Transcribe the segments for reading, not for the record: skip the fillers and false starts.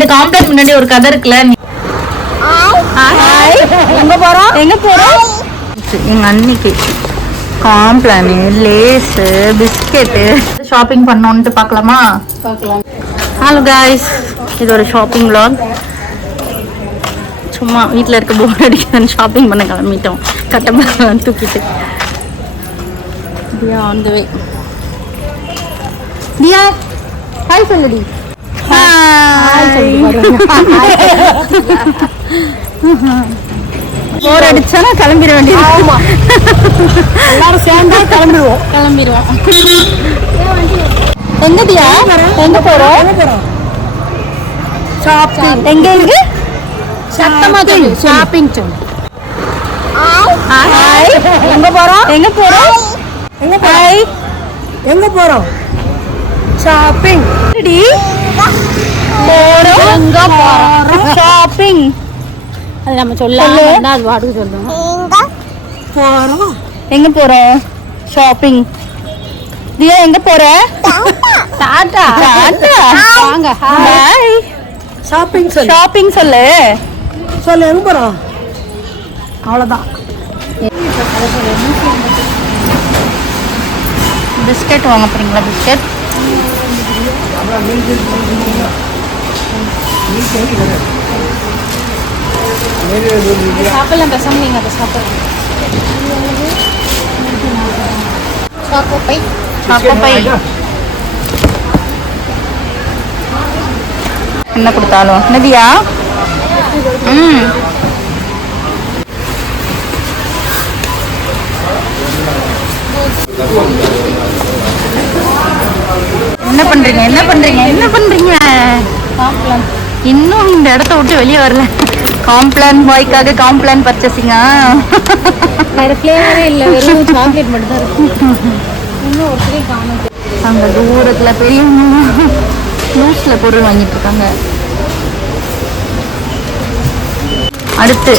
இந்த காம்ப்ளெக்ஸ் முன்னாடி ஒரு கதை இருக்குல்ல. எங்க போறோம் எங்க அன்னைக்கு காம்ப்ளான், லேஸ், பிஸ்கெட்டு ஷாப்பிங் பண்ணோன்ட்டு பார்க்கலாமா? பார்க்கலாம். ஹலோ காய்ஸ், இது ஒரு ஷாப்பிங் vlog. சும்மா வீட்டில் இருக்க போர் அடிக்குதுன்னு ஷாப்பிங் பண்ண கிளம்பிட்டோம். கட்டமாக தூக்கிட்டு தியா on the way. Diya hi சொல்லுடி. போர் அடிச்சானா கிளம்பிட வேண்டியது. ஆமா, எல்லாரும் சேர்ந்தா கிளம்பிடுவோம். எங்க தியா எங்க போறோம்? ஷாப்பிங். எங்க இருக்கு? சத்தமா சொல்லு. ஷாப்பிங் சொல்லு. ஹாய். எங்க போறோம்? ஷாப்பிங். ரெடி போறோம். எங்க போறோம்? ஷாப்பிங். அது நம்ம சொல்லாம அது வாட்டுக்கு சொல்லுவோம். எங்க போறோம்? ஷாப்பிங். தியா எங்க போற? டாடா. வாங்க. ஹாய். ஷாப்பிங் சொல்லு. எங்க போறோம்? அவ்வளவுதான். பிஸ்கெட் வாங்க போறீங்களா? பிஸ்கெட் சாப்பிடலாம். பேசாம நீங்க அதை சாப்பிடலாம். சாப்போப்பை என்ன கொடுத்தாலும் நதியா. என்ன பண்றீங்க? இன்னும் இந்த இடத்த விட்டு வெளியே வரல. காம்ப்ளான் பாய்க்காக காம்ப்ளான் பர்ச்சேசிங்கா? வேற ஃப்ளேவரே இல்லை, வெறும் சாக்லேட் மட்டும் தான் இருக்கு. இன்னும் ஒருத்தரே காணும். அங்கே தூரத்தில் பெரிய லூஸில் பொருள் வாங்கிட்டு இருக்காங்க. அடுத்து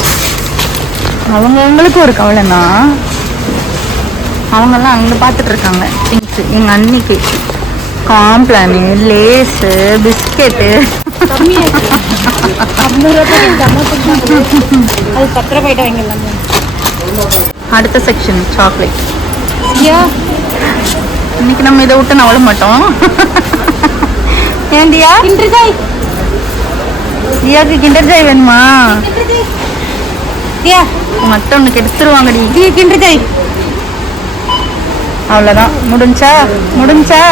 அவங்களுக்கு ஒரு கவலைன்னா அவங்கெல்லாம் அங்கே பார்த்துட்டு இருக்காங்க திங்ஸ். எங்கள் அன்னைக்கு காம்ப்ளானு, லேஸு, பிஸ்கெட்டு அது 10 ரூபாய்ட்ட வாங்கிடலாம். அடுத்த செக்ஷன் சாக்லேட். இன்னைக்கு நம்ம இதை விட்டு நவள மாட்டோம். ஏன் தியா? தியாவுக்கு கிண்டர் ஜாய் வேணுமா? தியா மத்த ஒண்ணு கெடுத்துருவாங்கடி. கிண்டர் ஜாய் அவ்வளோதான். முடிஞ்சா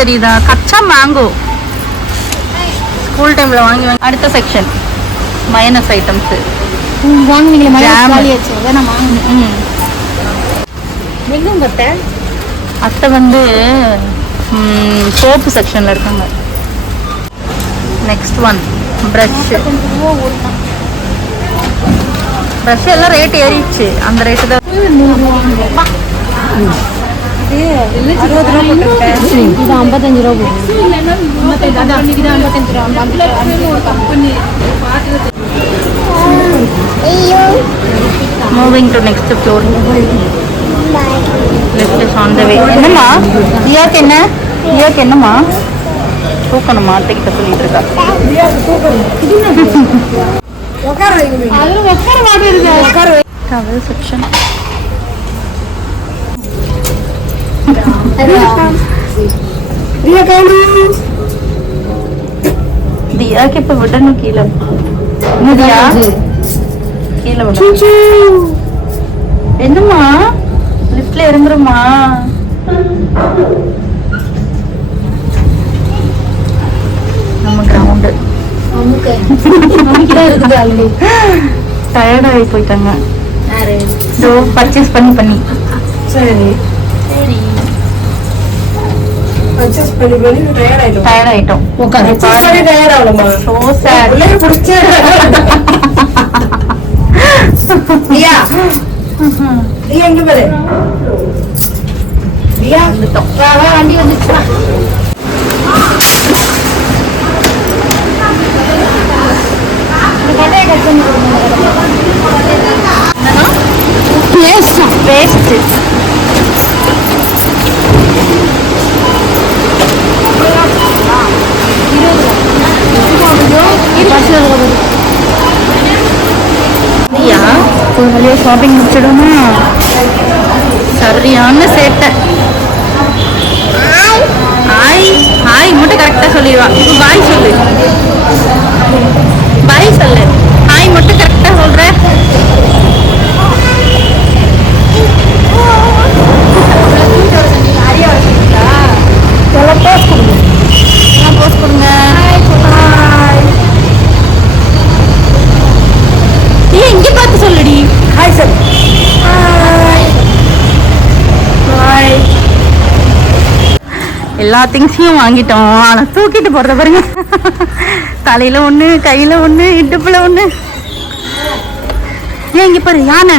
தெரியுதா? கச்சா மேங்கோ ஸ்கூல் டைம்ல வாங்கி. அடுத்த செக்ஷன் மைனஸ் ஐட்டம்ஸ் அத்தை வந்து சோப்பு செக்ஷன்ல இருக்காங்க. நெக்ஸ்ட் ஒன் ப்ரஷ் எல்லாம் ரேட் ஏறிடுச்சு. அந்த ரேட்டு தான். 60 ரூபா போட்டுருக்கேன். இது 55 ரூபா. Moving to next floor. Lift is on the way. என்னம்மா தியாக்கு என்னம்மா தூக்கணுமா? அத்தைக்கிட்ட சொல்லிட்டு இருக்கா. Towel section. தியாக்கு இப்ப விடணும் கீழே. கீழே விடணும். என்னம்மா லிஃப்ட்ல இறங்குறோமா? நம்ம கிரவுண்டு டயர்டாகி போயிட்டாங்க. பர்ச்சேஸ் பண்ணி. சரி டயர்ட் ஆயிட்டோம். வண்டி வந்துச்சு. வேஸ்ட். வழியாக ஷாப்பிங் முடிச்சிடுமா? சரியான சேட்டை. ஹாய் ஹாய் மட்டும் கரெக்டாக சொல்லிடுவா. இப்போ பாய் சொல்லு, பாய் சொல்லு. ஹாய் மட்டும் கரெக்டாக சொல்கிற. போஸ்ட் கொடுங்க. ஏன் இங்கே பார்த்து சொல்லுடி. Hi sir. எல்லா திங்ஸையும் வாங்கிட்டோம். ஆனால் தூக்கிட்டு போகிறத பாருங்க. தலையில் ஒன்று, கையில் ஒன்று, இடுப்பில் ஒன்று. ஏன் இங்கே பாரு யானை.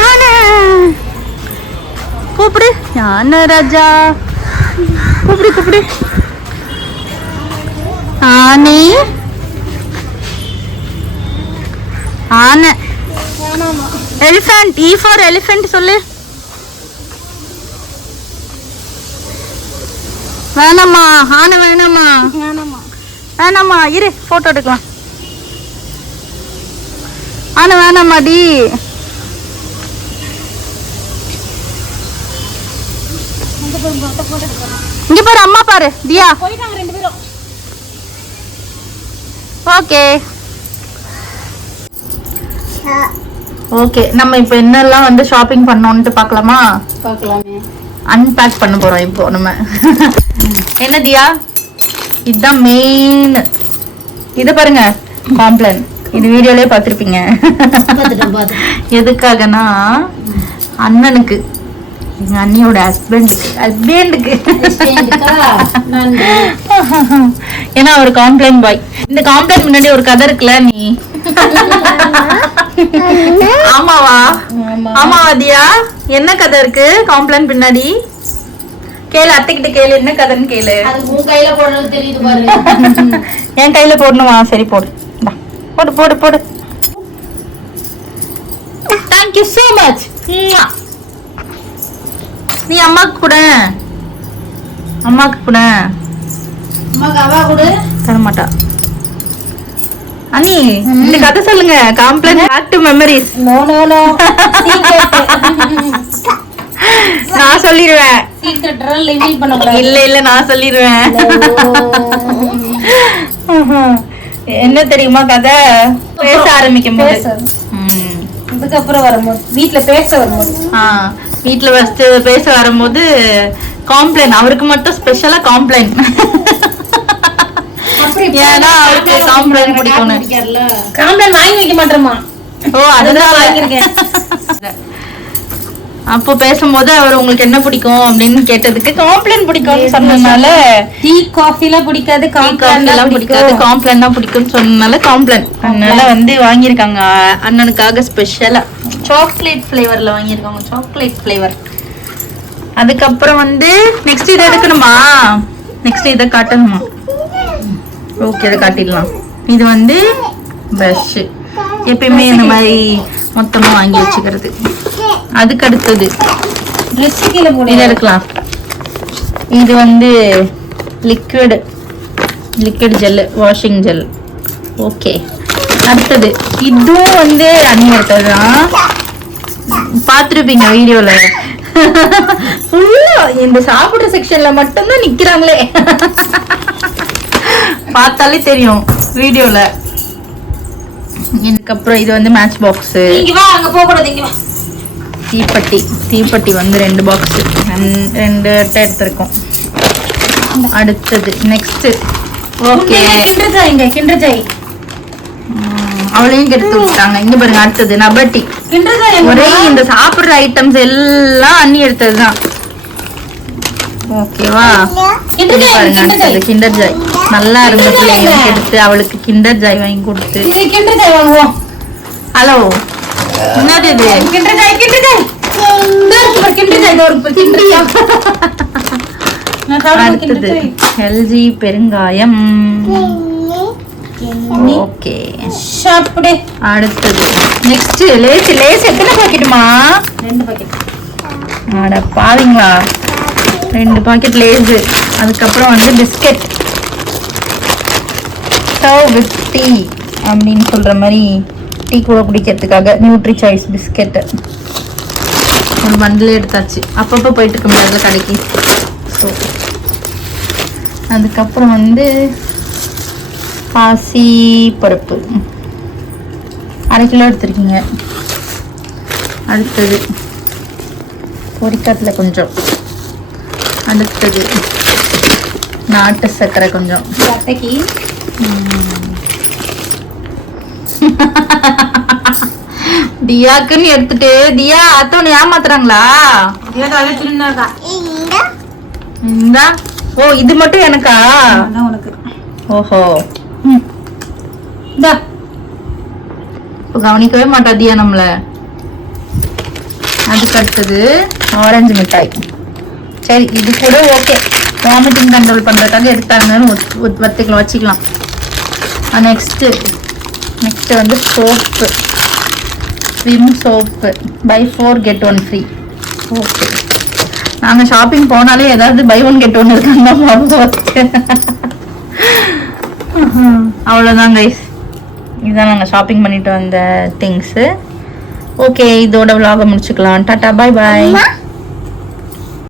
யானை கூப்பிடு. யானை ராஜா கூப்பிடு கூப்பிடு. ஆனை ஆனை. எலிஃபண்ட். E ஃபார் எலிஃபண்ட் சொல்லு. வேணாமா ஆனை வேணாமா வேணாமா. இரு போட்டோ எடுக்கலாம். ஆனை வேணாமாடி. இங்க பாரு அம்மா பாரு. தியா ஓகே ஓகே. நம்ம இப்போ என்னெல்லாம் வந்து ஷாப்பிங் பண்ணோம்னு பார்க்கலாமா? பார்க்கலாமே. அன்பேக் பண்ண போறோம் இப்போ நம்ம. என்ன தியா? இதுதான் மெயின். இதை பாருங்க, காம்ப்ளான். இது வீடியோலயே பார்த்துருப்பீங்க. எதுக்காகனா அண்ணனுக்கு, எங்க அண்ணியோட ஹஸ்பண்டுக்கு ஏன்னா அவர் காம்ப்ளைண்ட் பாய். இந்த காம்ப்ளைண்ட் முன்னாடி ஒரு கதை இருக்குல்ல நீ. ஆமாவா? ஆமாவா தியா? என்ன கதை இருக்கு காம்ப்ளைண்ட் பின்னாடி? கேளு, அத்தைக்கிட்ட கேளு, என்ன கதைன்னு கேளு. என் கையில போடணுமா? சரி போடு போடு போடு போடு. Thank you so much. நீ அம்மாக்கு கூட, அம்மாக்கு கூட, தர மாட்டா. அண்ணி இந்த கதை சொல்லுங்க. Complaint back to memories. No no no. நான் சொல்லிடுவேன். இல்ல இல்ல நான் சொல்லிடுவேன். என்ன தெரியுமா கதை? பேச ஆரம்பிக்கும் போது, அதுக்கப்புறம் வரும்போது வீட்டுல பேச வரும்போது, வீட்டுல ஃபர்ஸ்ட் பேச வரும்போது காம்ப்ளைண்ட். அவருக்கு மட்டும் ஸ்பெஷலா காம்ப்ளைண்ட். ஏன்னா அவருக்கு காம்ப்ளைண்ட் பிடிக்கணும். காம்ப்ளைண்ட் வாங்கி வைக்க மாட்டோமா? ஓ அதுதான் வாங்கிருக்கேன். அப்போ பேசும்போது அவர் உங்களுக்கு என்ன பிடிக்கும் அப்படின்னு கேட்டதுக்கு காம்ப்ளைண்ட் பிடிக்கும்னு சொன்னதுனால, டீ காஃபி எல்லாம் பிடிக்காது, காம்ப்ளைண்ட் பிடிக்காது, காம்ப்ளைண்ட் தான் பிடிக்கும்னு சொன்னதுனால காம்ப்ளைண்ட். அதனால வந்து வாங்கியிருக்காங்க அண்ணனுக்காக ஸ்பெஷலா. சாக்லேட் ஃப்ளேவர்ல வாங்கியிருக்காங்க, சாக்லேட் ஃப்ளேவர். அதுக்கப்புறம் வந்து நெக்ஸ்ட் இதை எடுக்கணுமா? நெக்ஸ்ட் இதை காட்டணுமா? ஓகே இதை காட்டிடலாம். இது வந்து ப்ரஷ். எப்பயுமே இந்த மாதிரி மொத்தமா வாங்கி வச்சுக்கிறது. அதுக்கு அடுத்தது இதை எடுக்கலாம். இது வந்து liquid gel, washing gel. Okay. அடுத்தது இதுவும் வந்து அண்ணி எடுத்ததுதான், பார்த்துருப்பீங்க வீடியோல. இந்த சாப்பிடுற செக்ஷன்ல மட்டும்தான் நிக்கிறாங்களே. பார்த்தாலே தெரியும் வீடியோல. இதுக்கப்புறம் இது வந்து மேட்ச் பாக்ஸ். தீப்பெட்டி வந்து 2 பாக்ஸ், 2 அட்டை எடுத்திருக்கோம். அடுத்தது நெக்ஸ்ட். ஓகே கிண்டர் ஜாய் அவளையும் கெடுத்து விட்டாங்க. இங்க பாருங்க, அடுத்தது நபட்டி. ஒரே இந்த சாப்பிடுற ஐட்டம்ஸ் எல்லாம் அண்ணி எடுத்ததுதான். ஓகேவா? பாருங்க அடுத்தது கிண்டர் ஜாய். நல்லா இருந்த பிள்ளைங்க எடுத்து அவளுக்கு கிண்டர் ஜாய் வாங்கி கொடுத்து. ஹலோ என்னது இது? அடுத்தது எல்ஜி பெருங்காயம். ஓகே. அடுத்தது நெக்ஸ்ட் லேஸ் எத்தனை பாக்கெட்டுமா? 2 பாக்கெட். அட பாவீங்களா, 2 பாக்கெட் லேஸ். அதுக்கப்புறம் வந்து பிஸ்கெட். சர்வ் வித் டீ அப்படின்னு சொல்ற மாதிரி டீ கூட குடிக்கிறதுக்காக நியூட்ரி சாய்ஸ் பிஸ்கெட்டு ஒரு பண்டில் எடுத்தாச்சு. அப்பப்போ போயிட்டு இருக்க முடியாது கடைக்கு. ஸோ அதுக்கப்புறம் வந்து பாசி பருப்பு 1/2 கிலோ எடுத்துருக்கீங்க. அடுத்தது பொரிக்காட்டில் கொஞ்சம். அடுத்தது நாட்டு சர்க்கரை கொஞ்சம். அட்டைக்கு தியாக்குன்னு எடுத்துட்டு தியா அத்தவனை ஏமாத்துறாங்களா? இந்தா. ஓ இது மட்டும் எனக்கா? உனக்கு. ஓஹோ இந்தா. இப்போ கவனிக்கவே மாட்டா தியா நம்மள. அதுக்கு அடுத்தது ஆரஞ்சு மிட்டாய். சரி இது கூட ஓகே, வாமிட்டிங் கண்ட்ரோல் பண்ணுறதுக்காக எடுத்தாங்கன்னு வச்சுக்கலாம். நெக்ஸ்ட்டு வந்து soap, Vim soap buy 4 get 1 free. Okay, நாங்கள் ஷாப்பிங் போனாலே ஏதாவது பை 1 get 1 இருக்காங்க. அவ்வளோதான் கைஸ், இதுதான் நாங்கள் ஷாப்பிங் பண்ணிட்டு வந்த திங்ஸு. ஓகே, இதோட vlog முடிச்சுக்கலாம். டாட்டா, பாய் பாய்.